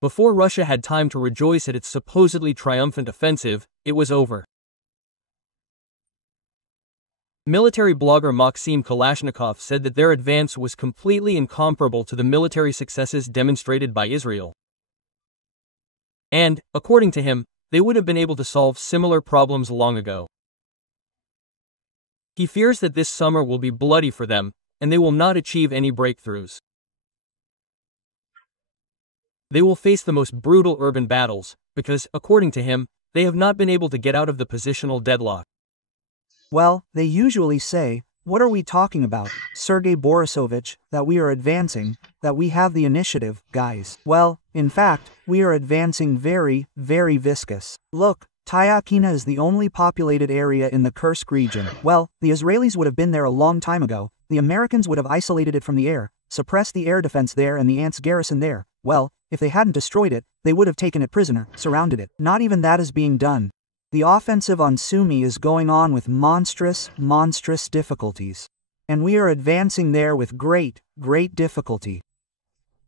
Before Russia had time to rejoice at its supposedly triumphant offensive, it was over. Military blogger Maxim Kalashnikov said that their advance was completely incomparable to the military successes demonstrated by Israel. And, according to him, they would have been able to solve similar problems long ago. He fears that this summer will be bloody for them, and they will not achieve any breakthroughs. They will face the most brutal urban battles, because, according to him, they have not been able to get out of the positional deadlock. Well, they usually say, what are we talking about, Sergei Borisovich, that we are advancing, that we have the initiative, guys. Well, in fact, we are advancing very, very viscous. Look, Tyakina is the only populated area in the Kursk region. Well, the Israelis would have been there a long time ago, the Americans would have isolated it from the air, suppressed the air defense there and the ants garrison there. Well, if they hadn't destroyed it, they would have taken it prisoner, surrounded it. Not even that is being done. The offensive on Sumy is going on with monstrous difficulties. And we are advancing there with great difficulty.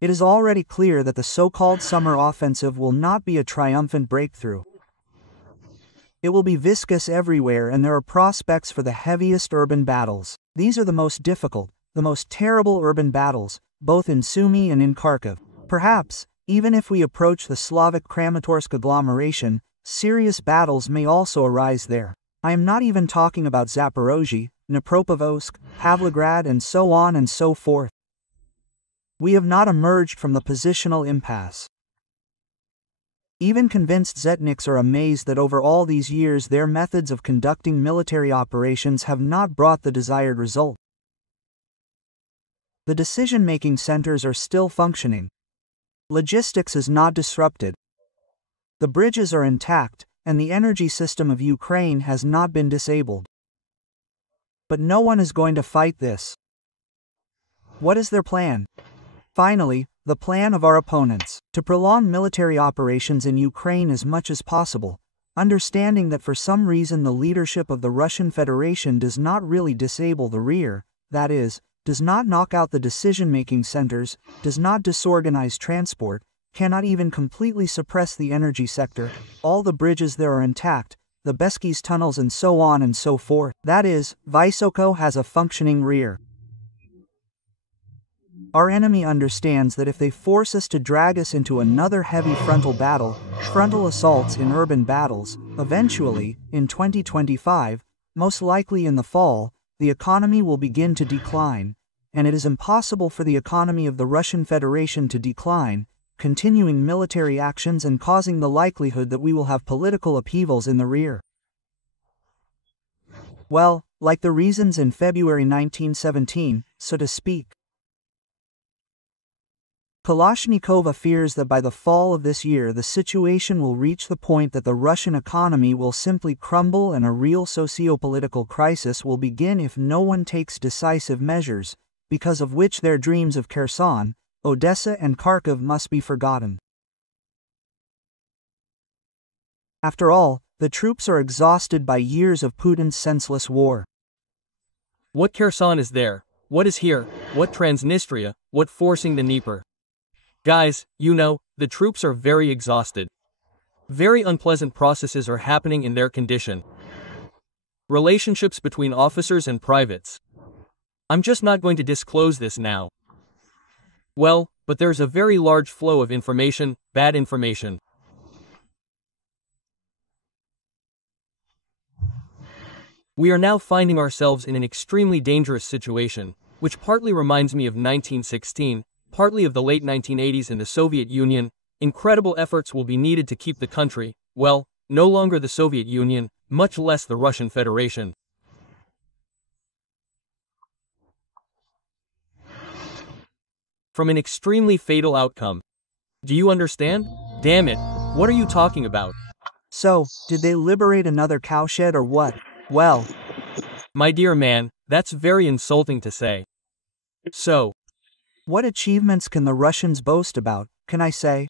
It is already clear that the so-called summer offensive will not be a triumphant breakthrough. It will be viscous everywhere, and there are prospects for the heaviest urban battles. These are the most difficult, the most terrible urban battles, both in Sumy and in Kharkiv. Perhaps, even if we approach the Slavic Kramatorsk agglomeration, serious battles may also arise there. I am not even talking about Zaporozhye, Dnipropetrovsk, Pavlograd, and so on and so forth. We have not emerged from the positional impasse. Even convinced Zetniks are amazed that over all these years their methods of conducting military operations have not brought the desired result. The decision-making centers are still functioning. Logistics is not disrupted. The bridges are intact, and the energy system of Ukraine has not been disabled. But no one is going to fight this. What is their plan? Finally, the plan of our opponents: to prolong military operations in Ukraine as much as possible, understanding that for some reason the leadership of the Russian Federation does not really disable the rear, that is, does not knock out the decision-making centers, does not disorganize transport, cannot even completely suppress the energy sector, all the bridges there are intact, the Beskys tunnels and so on and so forth. That is, Vysoko has a functioning rear. Our enemy understands that if they force us to drag us into another heavy frontal battle, frontal assaults in urban battles, eventually, in 2025, most likely in the fall, the economy will begin to decline, and it is impossible for the economy of the Russian Federation to decline, continuing military actions and causing the likelihood that we will have political upheavals in the rear. Well, like the reasons in February 1917, so to speak. Kalashnikova fears that by the fall of this year the situation will reach the point that the Russian economy will simply crumble and a real socio-political crisis will begin if no one takes decisive measures, because of which their dreams of Kherson, Odessa and Kharkiv must be forgotten. After all, the troops are exhausted by years of Putin's senseless war. What Kherson is there? What is here? What Transnistria? What forcing the Dnieper? Guys, you know, the troops are very exhausted. Very unpleasant processes are happening in their condition. Relationships between officers and privates. I'm just not going to disclose this now. Well, but there's a very large flow of information, bad information. We are now finding ourselves in an extremely dangerous situation, which partly reminds me of 1916, partly of the late 1980s in the Soviet Union. Incredible efforts will be needed to keep the country, well, no longer the Soviet Union, much less the Russian Federation. From an extremely fatal outcome. Do you understand? Damn it, what are you talking about? So, did they liberate another cowshed or what? Well, my dear man, that's very insulting to say. So, what achievements can the Russians boast about, can I say?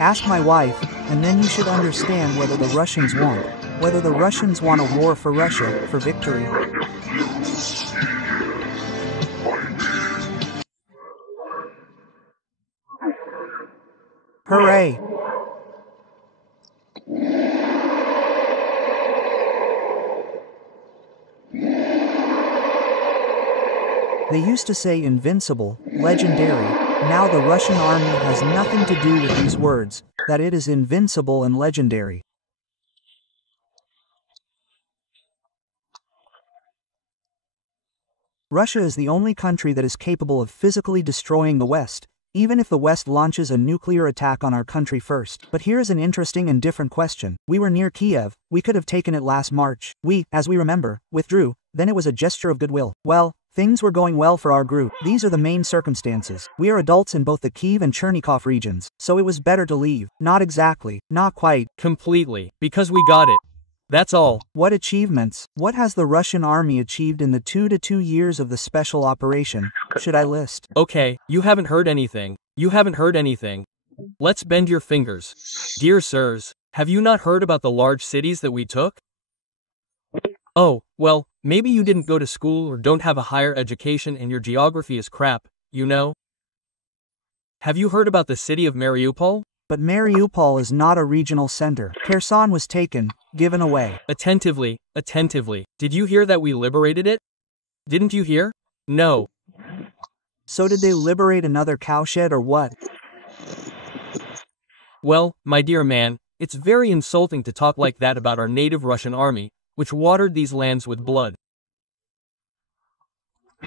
Ask my wife, and then you should understand whether the Russians want a war for Russia, for victory. Hooray! They used to say invincible, legendary. Now the Russian army has nothing to do with these words, that it is invincible and legendary. Russia is the only country that is capable of physically destroying the West, even if the West launches a nuclear attack on our country first. But here is an interesting and different question. We were near Kiev, we could have taken it last March. We, as we remember, withdrew, then it was a gesture of goodwill. Well, things were going well for our group. These are the main circumstances. We are adults in both the Kiev and Chernikov regions, so it was better to leave. Not exactly, not quite. Completely. Because we got it. That's all. What achievements? What has the Russian army achieved in the 2 years of the special operation? Should I list? Okay, you haven't heard anything. You haven't heard anything. Let's bend your fingers. Dear sirs, have you not heard about the large cities that we took? Oh, well, maybe you didn't go to school or don't have a higher education and your geography is crap, you know? Have you heard about the city of Mariupol? But Mariupol is not a regional center. Kherson was taken, given away. Attentively, attentively. Did you hear that we liberated it? Didn't you hear? No. So did they liberate another cowshed or what? Well, my dear man, it's very insulting to talk like that about our native Russian army, which watered these lands with blood.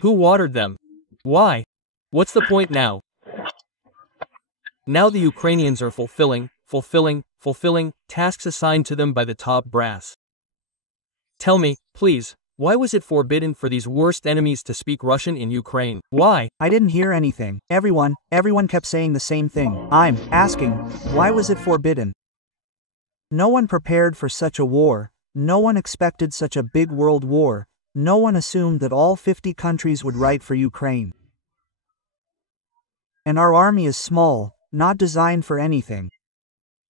Who watered them? Why? What's the point now? Now the Ukrainians are fulfilling tasks assigned to them by the top brass. Tell me, please, why was it forbidden for these worst enemies to speak Russian in Ukraine? Why? I didn't hear anything. Everyone kept saying the same thing. I'm asking, why was it forbidden? No one prepared for such a war. No one expected such a big world war. No one assumed that all 50 countries would write for Ukraine. And our army is small, not designed for anything.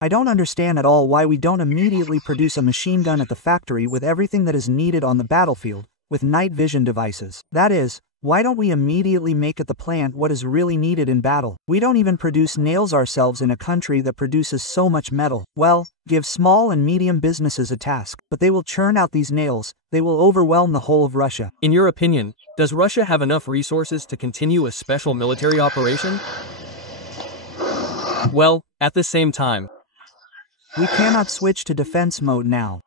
I don't understand at all why we don't immediately produce a machine gun at the factory with everything that is needed on the battlefield, with night vision devices. That is, why don't we immediately make at the plant what is really needed in battle? We don't even produce nails ourselves in a country that produces so much metal. Well, give small and medium businesses a task, but they will churn out these nails, they will overwhelm the whole of Russia. In your opinion, does Russia have enough resources to continue a special military operation? Well, at the same time, we cannot switch to defense mode now.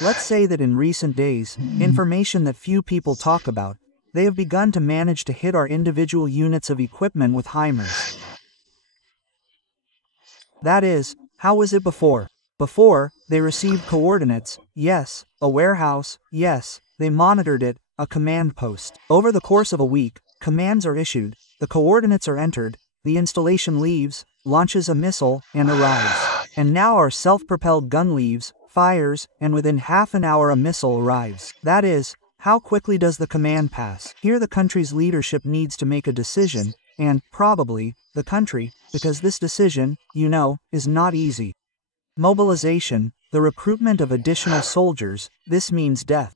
Let's say that in recent days, information that few people talk about, they have begun to manage to hit our individual units of equipment with HIMARS. That is, how was it before? Before, they received coordinates, yes, a warehouse, yes, they monitored it, a command post. Over the course of a week, commands are issued, the coordinates are entered, the installation leaves, launches a missile, and arrives. And now our self-propelled gun leaves, fires, and within half an hour a missile arrives. That is, how quickly does the command pass? Here the country's leadership needs to make a decision, and, probably, the country, because this decision, you know, is not easy. Mobilization, the recruitment of additional soldiers, this means death.